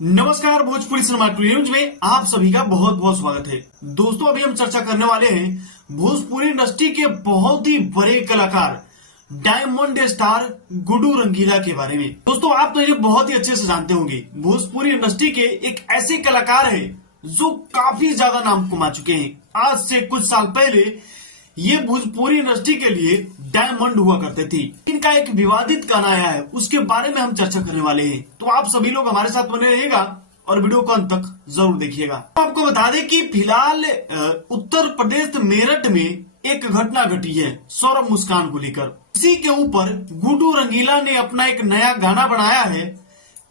नमस्कार, Bhojpuri cinema news में आप सभी का बहुत बहुत स्वागत है। दोस्तों, अभी हम चर्चा करने वाले हैं भोजपुरी इंडस्ट्री के बहुत ही बड़े कलाकार डायमंड स्टार गुड्डू रंगीला के बारे में। दोस्तों, आप तो इन्हें बहुत ही अच्छे से जानते होंगे। भोजपुरी इंडस्ट्री के एक ऐसे कलाकार है जो काफी ज्यादा नाम कमा चुके हैं। आज से कुछ साल पहले ये भोजपुरी इंडस्ट्री के लिए डायमंड हुआ करते थे। इनका एक विवादित गाना आया है, उसके बारे में हम चर्चा करने वाले हैं। तो आप सभी लोग हमारे साथ बने रहिएगा और वीडियो को अंत तक जरूर देखिएगा। तो आपको बता दें कि फिलहाल उत्तर प्रदेश मेरठ में एक घटना घटी है सौरभ मुस्कान को लेकर। इसी के ऊपर गुड्डू रंगीला ने अपना एक नया गाना बनाया है।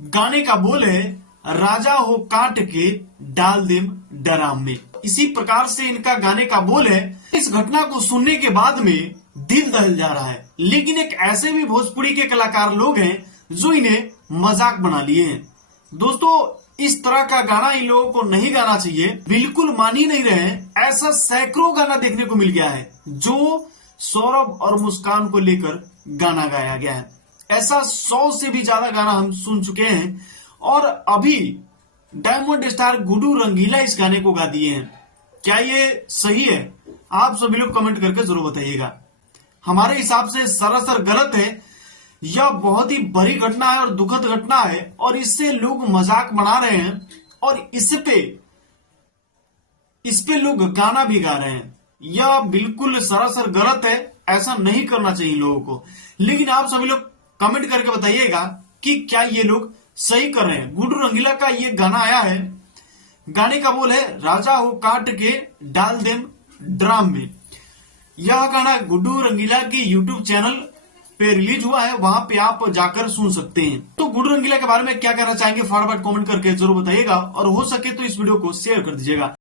गाने का बोल है, राजा हो काट के डाल देम डराम में। इसी प्रकार से इनका गाने का बोल है। इस घटना को सुनने के बाद में दिल दहल जा रहा है, लेकिन एक ऐसे भी भोजपुरी के कलाकार लोग हैं जो इन्हें मजाक बना लिए हैं। दोस्तों, इस तरह का गाना इन लोगों को नहीं गाना चाहिए, बिल्कुल मान ही नहीं रहे। ऐसा सैकड़ों गाना देखने को मिल गया है जो सौरभ और मुस्कान को लेकर गाना गाया गया है। ऐसा 100 से भी ज्यादा गाना हम सुन चुके हैं और अभी डायमंड स्टार गुड्डू रंगीला इस गाने को गा दिए हैं। क्या ये सही है? आप सभी लोग कमेंट करके जरूर बताइएगा। हमारे हिसाब से सरासर गलत है। यह बहुत ही बड़ी घटना है और दुखद घटना है और इससे लोग मजाक बना रहे हैं और इस पे लोग गाना भी गा रहे हैं। यह बिल्कुल सरासर गलत है। ऐसा नहीं करना चाहिए लोगों को। लेकिन आप सभी लोग कमेंट करके बताइएगा कि क्या ये लोग सही कर रहे हैं। गुड्डू रंगीला का ये गाना आया है। गाने का बोल है, राजा हो काट के डाल देम ड्राम में। यह गाना गुड्डू रंगीला की यूट्यूब चैनल पे रिलीज हुआ है, वहां पे आप जाकर सुन सकते हैं। तो गुड्डू रंगीला के बारे में क्या कहना चाहेंगे फटाफट कमेंट करके जरूर बताइएगा और हो सके तो इस वीडियो को शेयर कर दीजिएगा।